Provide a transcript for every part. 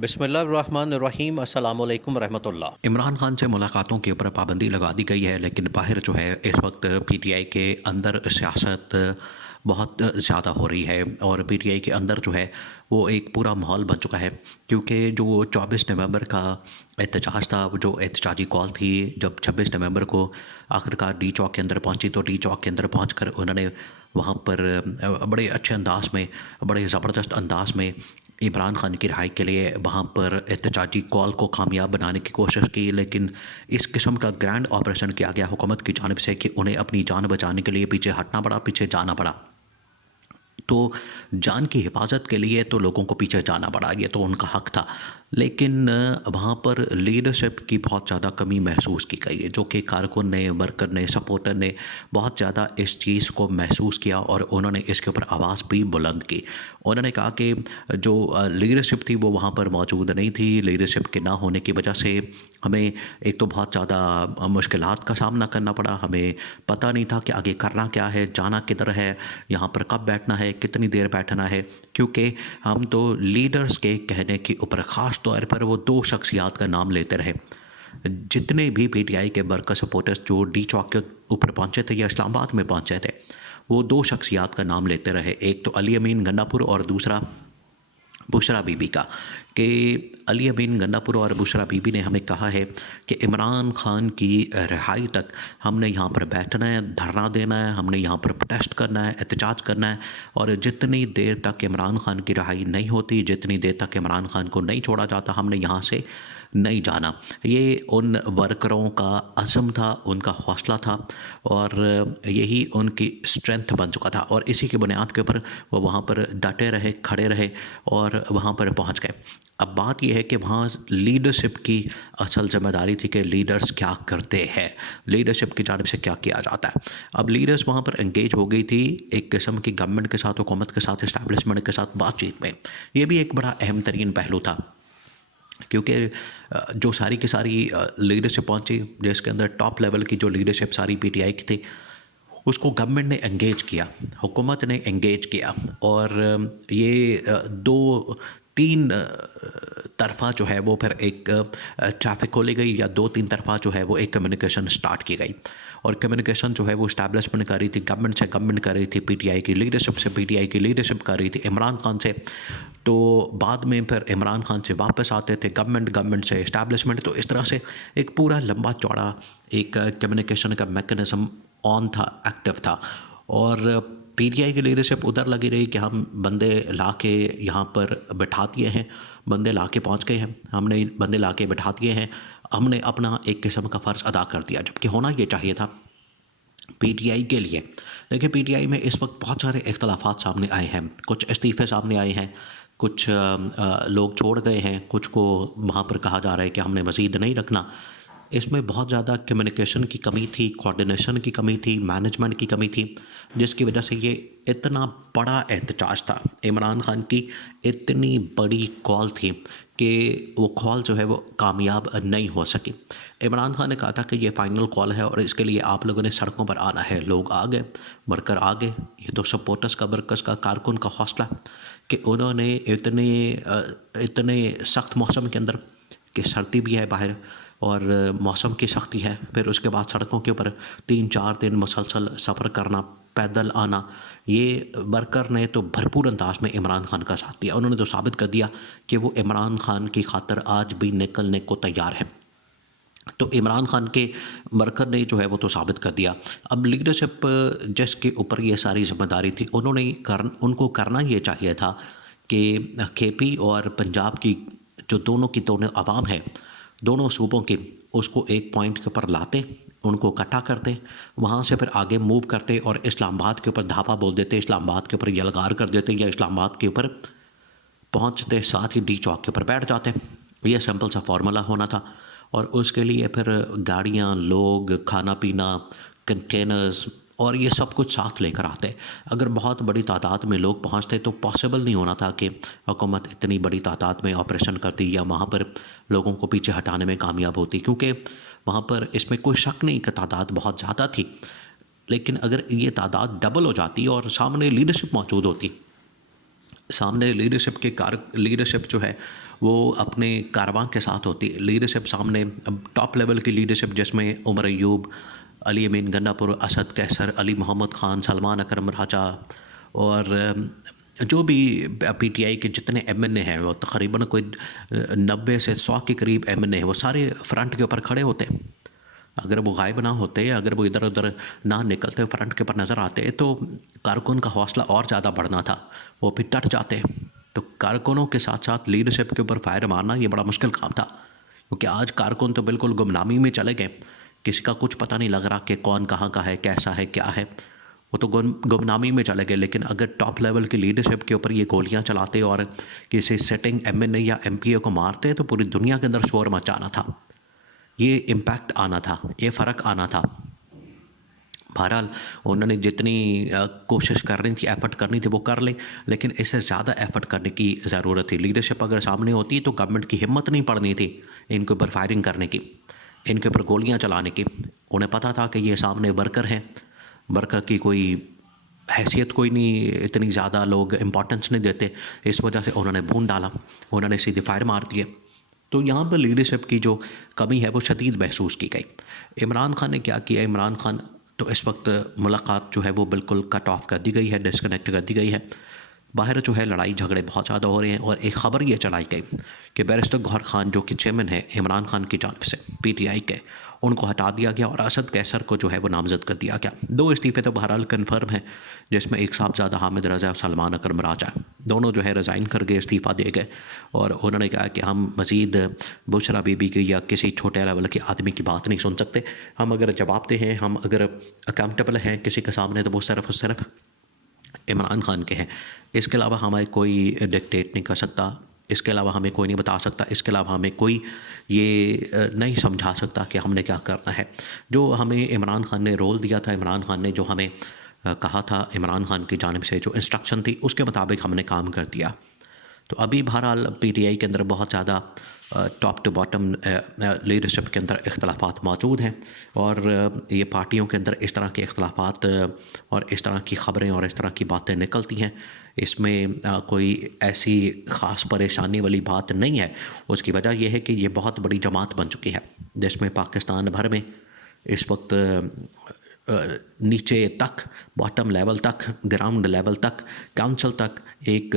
बिस्मिल्लाहिर्रहमानिर्रहीम अस्सलाम वालेकुम रहमतुल्लाह। इमरान खान से मुलाकातों के ऊपर पाबंदी लगा दी गई है, लेकिन बाहर जो है इस वक्त पीटीआई के अंदर सियासत बहुत ज़्यादा हो रही है और पीटीआई के अंदर जो है वो एक पूरा माहौल बन चुका है। क्योंकि जो 24 नवंबर का एहतजाज था, वो जो एहतजाजी कॉल थी, जब 26 नवंबर को आखिरकार डी चौक के अंदर पहुंची, तो डी चौक के अंदर पहुंचकर उन्होंने वहाँ पर बड़े अच्छे अंदाज में, बड़े ज़बरदस्त अंदाज में इमरान खान की रिहाई के लिए वहाँ पर एहतजाजी कॉल को कामयाब बनाने की कोशिश की। लेकिन इस किस्म का ग्रैंड ऑपरेशन किया गया हुकूमत की जानिब से कि उन्हें अपनी जान बचाने के लिए पीछे हटना पड़ा, पीछे जाना पड़ा। तो जान की हिफाजत के लिए तो लोगों को पीछे जाना पड़ा, ये तो उनका हक था। लेकिन वहाँ पर लीडरशिप की बहुत ज़्यादा कमी महसूस की गई है, जो कि कारकुन ने, वर्कर ने, सपोर्टर ने बहुत ज़्यादा इस चीज़ को महसूस किया और उन्होंने इसके ऊपर आवाज़ भी बुलंद की। उन्होंने कहा कि जो लीडरशिप थी वो वहाँ पर मौजूद नहीं थी। लीडरशिप के ना होने की वजह से हमें एक तो बहुत ज़्यादा मुश्किलात का सामना करना पड़ा। हमें पता नहीं था कि आगे करना क्या है, जाना किधर है, यहाँ पर कब बैठना है, कितनी देर बैठना है। क्योंकि हम तो लीडर्स के कहने के ऊपर ख़ास तौर पर वो दो शख्सियात का नाम लेते रहे। जितने भी पीटीआई के वर्कर सपोर्टर्स जो डी चौक के ऊपर पहुँचे थे या इस्लामाबाद में पहुँचे थे, वो दो शख्सियात का नाम लेते रहे। एक तो अली अमीन गन्नापुर और दूसरा बुशरा बीबी का। कि अली अमीन गन्नापुर और बुशरा बीबी ने हमें कहा है कि इमरान खान की रिहाई तक हमने यहाँ पर बैठना है, धरना देना है, हमने यहाँ पर प्रोटेस्ट करना है, एहतजाज करना है। और जितनी देर तक इमरान खान की रिहाई नहीं होती, जितनी देर तक इमरान खान को नहीं छोड़ा जाता, हमने यहाँ से नहीं जाना। ये उन वर्करों का अज़्म था, उनका हौसला था और यही उनकी स्ट्रेंथ बन चुका था। और इसी की बुनियाद के ऊपर वो वहाँ पर डटे रहे, खड़े रहे और वहाँ पर पहुँच गए। अब बात यह है कि वहाँ लीडरशिप की असल ज़िम्मेदारी थी कि लीडर्स क्या करते हैं, लीडरशिप की जानिब से क्या किया जाता है। अब लीडर्स वहाँ पर एंगेज हो गई थी एक किस्म की गवर्नमेंट के साथ, हुकूमत के साथ, इस्टेब्लिशमेंट के साथ बातचीत में। ये भी एक बड़ा अहम तरीन पहलू था। क्योंकि जो सारी की सारी लीडरशिप पहुंची, जिसके अंदर टॉप लेवल की जो लीडरशिप सारी पीटीआई की थी, उसको गवर्नमेंट ने एंगेज किया, हुकूमत ने एंगेज किया। और ये दो तीन तरफा जो है वो फिर एक ट्रैफिक खोली गई, या दो तीन तरफा जो है वो एक कम्युनिकेशन स्टार्ट की गई। और कम्युनिकेशन जो है वो इस्टेब्लिशमेंट कर रही थी, गवर्नमेंट से गवर्नमेंट कर रही थी, पीटीआई की लीडरशिप से पीटीआई की लीडरशिप कर रही थी इमरान खान से। तो बाद में फिर इमरान खान से वापस आते थे गवर्नमेंट, गवर्नमेंट से इस्टेब्लिशमेंट। तो इस तरह से एक पूरा लंबा चौड़ा एक कम्युनिकेशन का मैकेनिज़्म ऑन था, एक्टिव था। और पीटीआई की लीडरशिप उधर लगी रही कि हम बंदे ला के यहाँ पर बैठा दिए हैं, बंदे ला के पहुँच गए हैं, हमने बंदे ला के बैठा दिए हैं, हमने अपना एक किस्म का फ़र्ज़ अदा कर दिया, जबकि होना ये चाहिए था पीटीआई के लिए। देखिए, पीटीआई में इस वक्त बहुत सारे इख्तलाफात सामने आए हैं, कुछ इस्तीफ़े सामने आए हैं, कुछ लोग छोड़ गए हैं, कुछ को वहाँ पर कहा जा रहा है कि हमने मज़ीद नहीं रखना। इसमें बहुत ज़्यादा कम्युनिकेशन की कमी थी, कोऑर्डिनेशन की कमी थी, मैनेजमेंट की कमी थी, जिसकी वजह से ये इतना बड़ा एहतजाज था। इमरान खान की इतनी बड़ी कॉल थी कि वो कॉल जो है वो कामयाब नहीं हो सकी। इमरान खान ने कहा था कि ये फ़ाइनल कॉल है और इसके लिए आप लोगों ने सड़कों पर आना है। लोग आ गए, वर्कर आ गए। ये तो सपोर्टर्स का, वर्कर्स का, कारकुन का हौसला कि उन्होंने इतने सख्त मौसम के अंदर, कि सर्दी भी है बाहर और मौसम की सख्ती है, फिर उसके बाद सड़कों के ऊपर 3-4 दिन मुसलसल सफ़र करना, पैदल आना, ये वर्कर ने तो भरपूर अंदाज में इमरान खान का साथ दिया। उन्होंने तो साबित कर दिया कि वो इमरान खान की खातर आज भी निकलने को तैयार है। तो इमरान खान के वर्कर ने जो है वो तो साबित कर दिया। अब लीडरशिप जिसके ऊपर ये सारी जिम्मेदारी थी, उनको करना ये चाहिए था कि केपी और पंजाब की जो दोनों की दोनों आवाम है, दोनों सूबों की, उसको एक पॉइंट के ऊपर लाते, उनको इकट्ठा करते, वहाँ से फिर आगे मूव करते और इस्लामाबाद के ऊपर धावा बोल देते, इस्लामाबाद के ऊपर यलगार कर देते, या इस्लामाबाद के ऊपर पहुँचते साथ ही डी चौक के ऊपर बैठ जाते। ये सिंपल सा फार्मूला होना था। और उसके लिए फिर गाड़ियाँ, लोग, खाना पीना, कंटेनर्स और ये सब कुछ साथ लेकर आते। अगर बहुत बड़ी तादाद में लोग पहुंचते तो पॉसिबल नहीं होना था कि हुकूमत इतनी बड़ी तादाद में ऑपरेशन करती या वहाँ पर लोगों को पीछे हटाने में कामयाब होती, क्योंकि वहाँ पर इसमें कोई शक नहीं कि तादाद बहुत ज़्यादा थी। लेकिन अगर ये तादाद डबल हो जाती और सामने लीडरशिप मौजूद होती सामने लीडरशिप जो है वो अपने कारवां के साथ होती है। लीडरशिप सामने अब टॉप लेवल की लीडरशिप जिसमें उमर अयूब, अली अमीन गन्नापुर, असद कैसर, अली मोहम्मद ख़ान, सलमान अकरम राजा और जो भी पीटीआई के जितने एमएनए हैं वो तकरीबन कोई 90 से 100 के करीब एमएनए हैं, वो सारे फ्रंट के ऊपर खड़े होते। अगर वो गायब ना होते, अगर वो इधर उधर ना निकलते, फ्रंट के ऊपर नज़र आते तो कारकुन का हौसला और ज़्यादा बढ़ना था, वो फिर डट जाते। तो कारकुनों के साथ साथ लीडरशिप के ऊपर फायर मारना ये बड़ा मुश्किल काम था, क्योंकि आज कारकुन तो बिल्कुल गुमनामी में चले गए। किसी का कुछ पता नहीं लग रहा कि कौन कहाँ का है, कैसा है, क्या है, वो तो गुमनामी में चले गए। लेकिन अगर टॉप लेवल की लीडरशिप के ऊपर ये गोलियां चलाते और किसी सेटिंग एमएनए या एमपीए को मारते तो पूरी दुनिया के अंदर शोर मचाना था, ये इम्पैक्ट आना था, ये फ़र्क आना था। बहरहाल उन्होंने जितनी कोशिश करनी थी, एफर्ट करनी थी वो कर लें, लेकिन इससे ज़्यादा एफर्ट करने की ज़रूरत थी। लीडरशिप अगर सामने होती तो गवर्नमेंट की हिम्मत नहीं पड़नी थी इनके ऊपर फायरिंग करने की, इनके ऊपर गोलियां चलाने की। उन्हें पता था कि ये सामने वर्कर हैं, वर्कर की कोई हैसियत कोई नहीं, इतनी ज़्यादा लोग इम्पोर्टेंस नहीं देते, इस वजह से उन्होंने बूंद डाला, उन्होंने सीधे फायर मार दिए। तो यहाँ पर लीडरशिप की जो कमी है वो शदीद महसूस की गई। इमरान खान ने क्या किया? इमरान खान तो इस वक्त मुलाकात जो है वो बिल्कुल कट ऑफ कर दी गई है, डिस्कनेक्ट कर दी गई है। बाहर जो है लड़ाई झगड़े बहुत ज़्यादा हो रहे हैं और एक ख़बर ये चलाई गई कि बैरिस्टर गौहर खान जो कि चेयरमैन है इमरान खान की जानिब से पीटीआई के, उनको हटा दिया गया और असद कैसर को जो है वो नामजद कर दिया गया। 2 इस्तीफ़े तो बहरहाल कन्फर्म है, जिसमें एक साहबजादा हामिद रज़ा और सलमान अकरम राजा, दोनों जो है रिज़ाइन कर गए, इस्तीफ़ा दे गए और उन्होंने कहा कि हम मज़ीद बुशरा बीबी की या किसी छोटे लेवल के आदमी की बात नहीं सुन सकते। हम अगर जवाबदेह हैं, हम अगर अकाउंटेबल हैं किसी के सामने, तो वो सिर्फ इमरान खान के हैं। इसके अलावा हमें कोई डिक्टेट नहीं कर सकता, इसके अलावा हमें कोई नहीं बता सकता, इसके अलावा हमें कोई ये नहीं समझा सकता कि हमने क्या करना है। जो हमें इमरान खान ने रोल दिया था, इमरान खान ने जो हमें कहा था, इमरान खान की जानिब से जो इंस्ट्रक्शन थी उसके मुताबिक हमने काम कर दिया। तो अभी बहरहाल पीटीआई के अंदर बहुत ज़्यादा टॉप टू बॉटम लीडरशिप के अंदर इख्तलाफात मौजूद हैं और ये पार्टियों के अंदर इस तरह के इख्तलाफात और इस तरह की ख़बरें और इस तरह की बातें निकलती हैं। इसमें कोई ऐसी ख़ास परेशानी वाली बात नहीं है। उसकी वजह यह है कि ये बहुत बड़ी जमात बन चुकी है, जिसमें पाकिस्तान भर में इस वक्त नीचे तक, बॉटम लेवल तक, ग्राउंड लेवल तक, काउंसिल तक एक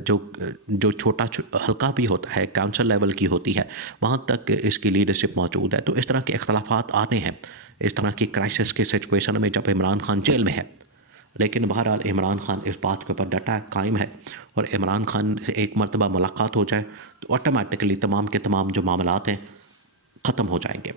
जो छोटा हल्का भी होता है, काउंसिल लेवल की होती है, वहाँ तक इसकी लीडरशिप मौजूद है। तो इस तरह के इख्तलाफात आने हैं इस तरह की क्राइसिस की सिचुएशन में जब इमरान खान जेल में है। लेकिन बहरहाल इमरान खान इस बात के ऊपर डटा कायम है और इमरान खान से एक मरतबा मुलाकात हो जाए तो ऑटोमेटिकली तमाम के तमाम जो मामलात हैं ख़त्म हो जाएंगे।